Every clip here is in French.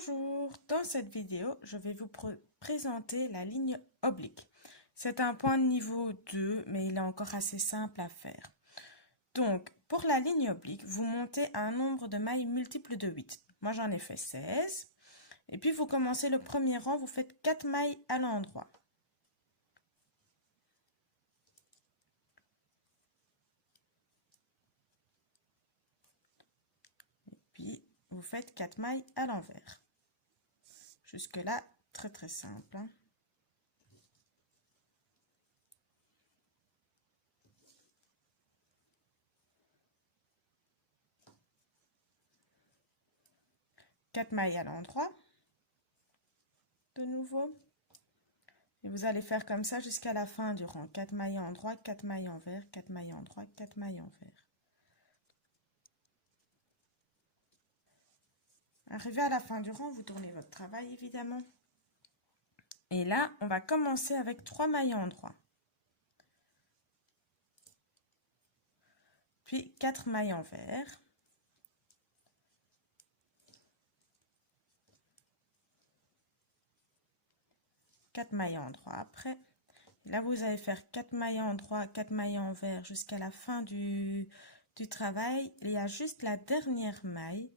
Bonjour, dans cette vidéo, je vais vous présenter la ligne oblique. C'est un point de niveau 2, mais il est encore assez simple à faire. Donc, pour la ligne oblique, vous montez à un nombre de mailles multiple de 8. Moi, j'en ai fait 16. Et puis, vous commencez le premier rang, vous faites 4 mailles à l'endroit. Et puis, vous faites 4 mailles à l'envers. Jusque-là, très simple. 4 mailles à l'endroit. De nouveau. Et vous allez faire comme ça jusqu'à la fin du rang. 4 mailles en droit, 4 mailles envers, 4 mailles en droit, 4 mailles envers. Arrivé à la fin du rang, vous tournez votre travail évidemment. Et là, on va commencer avec 3 mailles en droit. Puis 4 mailles envers. Quatre mailles en droit après. Et là, vous allez faire 4 mailles en droit, 4 mailles envers jusqu'à la fin du travail. Il y a juste la dernière maille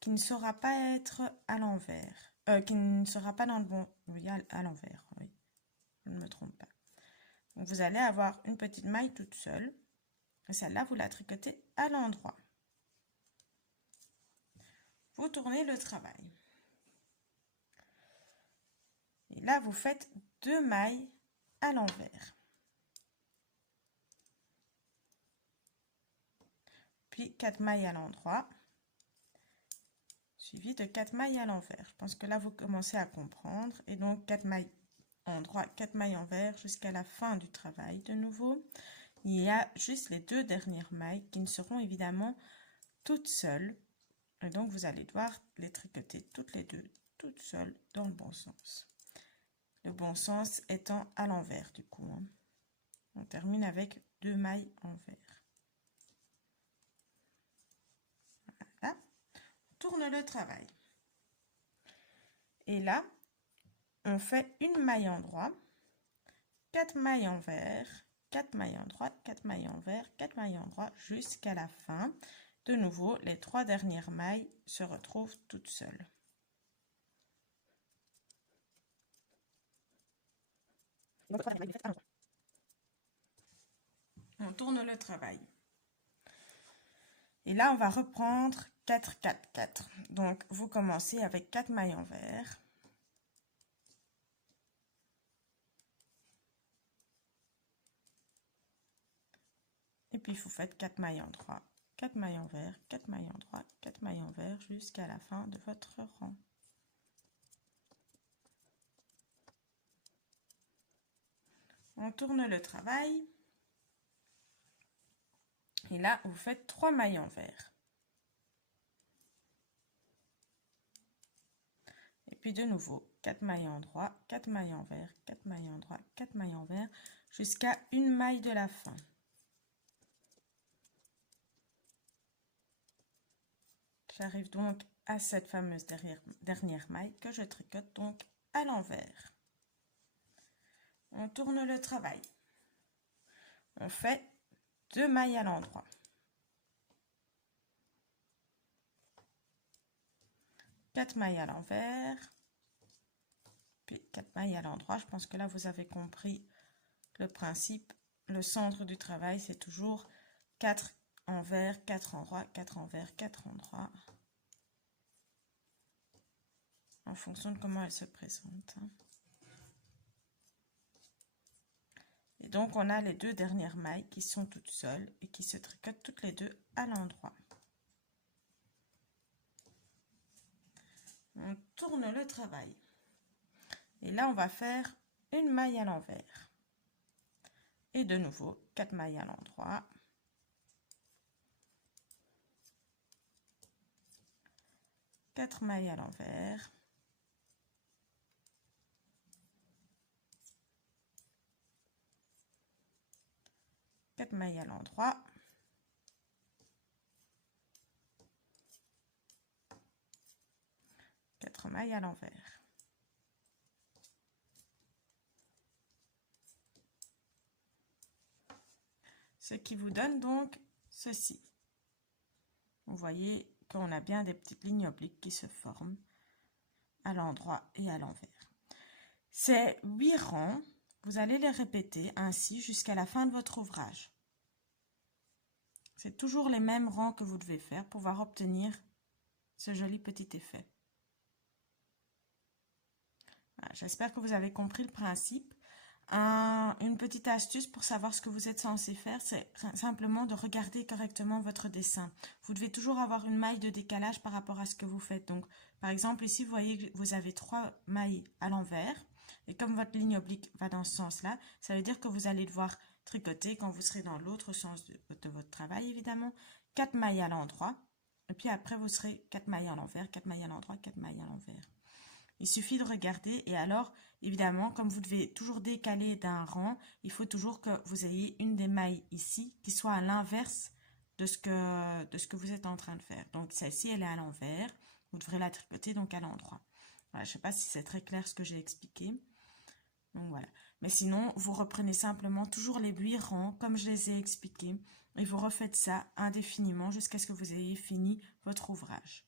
qui ne saura pas être à l'envers. Qui ne sera pas dans le bon... Oui, à l'envers, oui. Je ne me trompe pas. Donc, vous allez avoir une petite maille toute seule. Et celle-là, vous la tricotez à l'endroit. Vous tournez le travail. Et là, vous faites 2 mailles à l'envers. Puis 4 mailles à l'endroit. Suivi de 4 mailles à l'envers. Je pense que là, vous commencez à comprendre. Et donc, 4 mailles en droit, 4 mailles envers jusqu'à la fin du travail. De nouveau, il y a juste les 2 dernières mailles qui ne seront évidemment toutes seules. Et donc, vous allez devoir les tricoter toutes les deux, toutes seules, dans le bon sens. Le bon sens étant à l'envers, du coup. On termine avec 2 mailles envers. Voilà. On tourne le travail. Et là, on fait une maille en droit, 4 mailles envers, 4 mailles en droit, 4 mailles envers, 4 mailles en droit jusqu'à la fin. De nouveau, les 3 dernières mailles se retrouvent toutes seules. On tourne le travail. Et là, on va reprendre 4, 4, 4. Donc, vous commencez avec 4 mailles envers. Et puis, vous faites 4 mailles en droit, 4 mailles envers, 4 mailles en droit, 4 mailles envers jusqu'à la fin de votre rang. On tourne le travail. Et là, vous faites 3 mailles envers. Et puis de nouveau, 4 mailles en droit, 4 mailles envers, 4 mailles en droit, 4 mailles envers, jusqu'à une maille de la fin. J'arrive donc à cette fameuse dernière maille que je tricote donc à l'envers. On tourne le travail. On fait 2 mailles à l'endroit. Quatre mailles à l'envers, puis 4 mailles à l'endroit. Je pense que là, vous avez compris le principe. Le centre du travail, c'est toujours 4 envers, 4 endroits, 4 envers, 4 endroits. En fonction de comment elle se présente. Et donc, on a les 2 dernières mailles qui sont toutes seules et qui se tricotent toutes les deux à l'endroit. On tourne le travail. Et là, on va faire une maille à l'envers. Et de nouveau, 4 mailles à l'endroit. Quatre mailles à l'envers. Quatre mailles à l'endroit. votre maille à l'envers. Ce qui vous donne donc ceci. Vous voyez qu'on a bien des petites lignes obliques qui se forment à l'endroit et à l'envers. Ces 8 rangs, vous allez les répéter ainsi jusqu'à la fin de votre ouvrage. C'est toujours les mêmes rangs que vous devez faire pour pouvoir obtenir ce joli petit effet. Voilà, j'espère que vous avez compris le principe. Une petite astuce pour savoir ce que vous êtes censé faire, c'est simplement de regarder correctement votre dessin. Vous devez toujours avoir une maille de décalage par rapport à ce que vous faites. Donc, par exemple, ici, vous voyez que vous avez 3 mailles à l'envers. Et comme votre ligne oblique va dans ce sens-là, ça veut dire que vous allez devoir tricoter quand vous serez dans l'autre sens de votre travail, évidemment. 4 mailles à l'endroit. Et puis après, vous serez 4 mailles à l'envers, 4 mailles à l'endroit, 4 mailles à l'envers. Il suffit de regarder et alors, évidemment, comme vous devez toujours décaler d'un rang, il faut toujours que vous ayez une des mailles ici qui soit à l'inverse de ce que vous êtes en train de faire. Donc, celle-ci, elle est à l'envers. Vous devrez la tricoter donc à l'endroit. Voilà, je ne sais pas si c'est très clair ce que j'ai expliqué. Donc, voilà. Mais sinon, vous reprenez simplement toujours les 8 rangs comme je les ai expliqués et vous refaites ça indéfiniment jusqu'à ce que vous ayez fini votre ouvrage.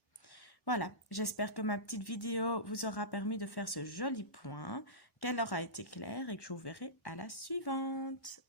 Voilà, j'espère que ma petite vidéo vous aura permis de faire ce joli point, qu'elle aura été claire et que je vous verrai à la suivante.